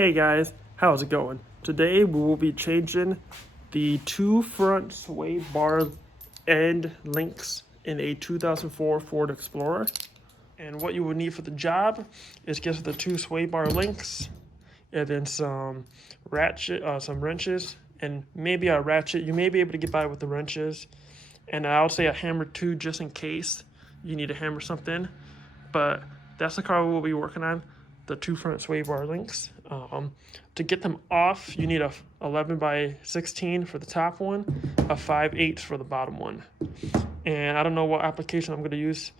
Hey guys, how's it going? Today we will be changing the two front sway bar end links in a 2004 Ford Explorer. And what you will need for the job is just the two sway bar links and then some some wrenches, and maybe a ratchet. You may be able to get by with the wrenches, and I would say a hammer too, just in case you need to hammer something. But that's the car we'll be working on, the two front sway bar links. To get them off, you need a 11 by 16 for the top one, a 5/8 for the bottom one. And I don't know what application I'm going to use.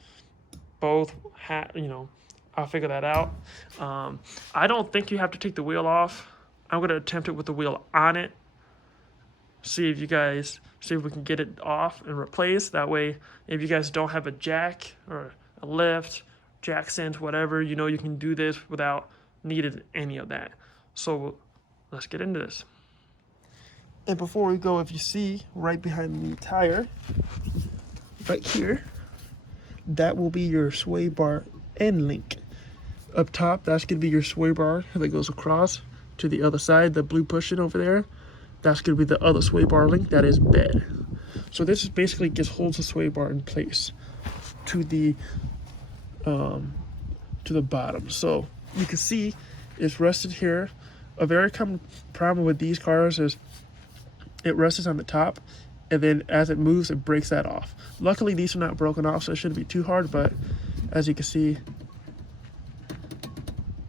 Both, I'll figure that out. I don't think you have to take the wheel off. I'm going to attempt it with the wheel on it. See if we can get it off and replace. That way, if you guys don't have a jack or a lift, jack stands, whatever, you can do this without needing any of that. So let's get into this. And before we go, if you see right behind the tire, right here, that will be your sway bar end link. Up top, that's going to be your sway bar that goes across to the other side, the blue pushing over there. That's going to be the other sway bar link that is bed. So this is basically just holds the sway bar in place to the bottom. So you can see it's rested here. A very common problem with these cars is it rests on the top, and then as it moves, it breaks that off. Luckily, these are not broken off, so it shouldn't be too hard, but as you can see,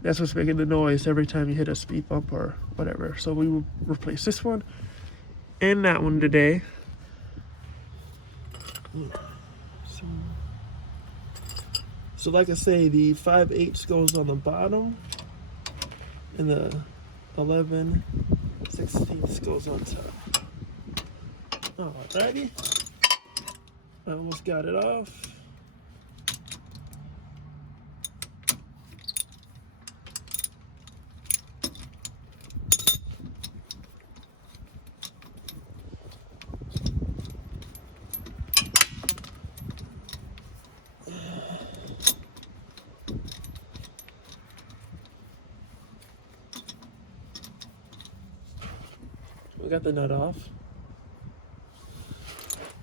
that's what's making the noise every time you hit a speed bump or whatever. So we will replace this one and that one today. So like I say, the 5/8 goes on the bottom and the 11/16 goes on top. Alrighty, I almost got it off. We got the nut off,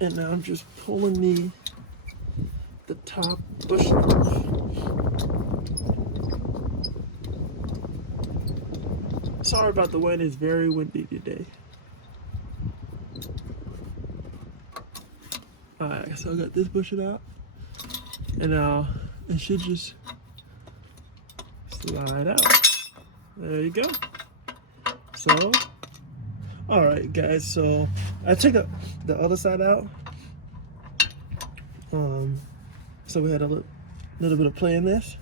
and now I'm just pulling the top bushing off. Sorry about the wind, it's very windy today. Alright, so I got this bushing out, and now it should just slide out. There you go. So, alright guys, so I took the other side out. So we had a little bit of play in this.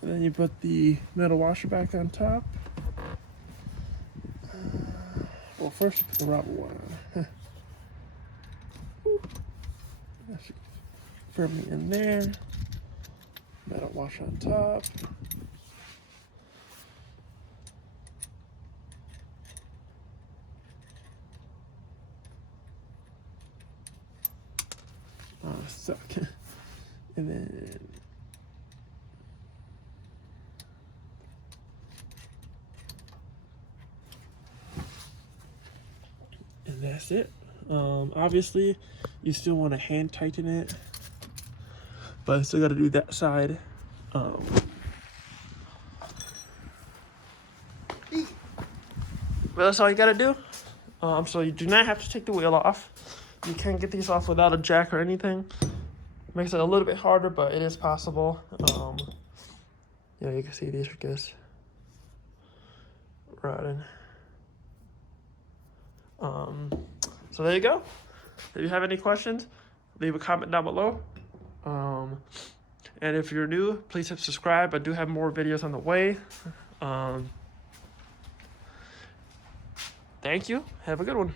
And then you put the metal washer back on top. Well, first you put the rubber one on. That should firmly in there. Metal washer on top. stuck. And then that's it. Obviously you still want to hand tighten it, but I still got to do that side. But that's all you got to do. So you do not have to take the wheel off. You can get these off without a jack or anything. Makes it a little bit harder, but it is possible. Yeah, you can see these are just rotting. So there you go. If you have any questions, leave a comment down below. And if you're new, please hit subscribe. I do have more videos on the way. Thank you. Have a good one.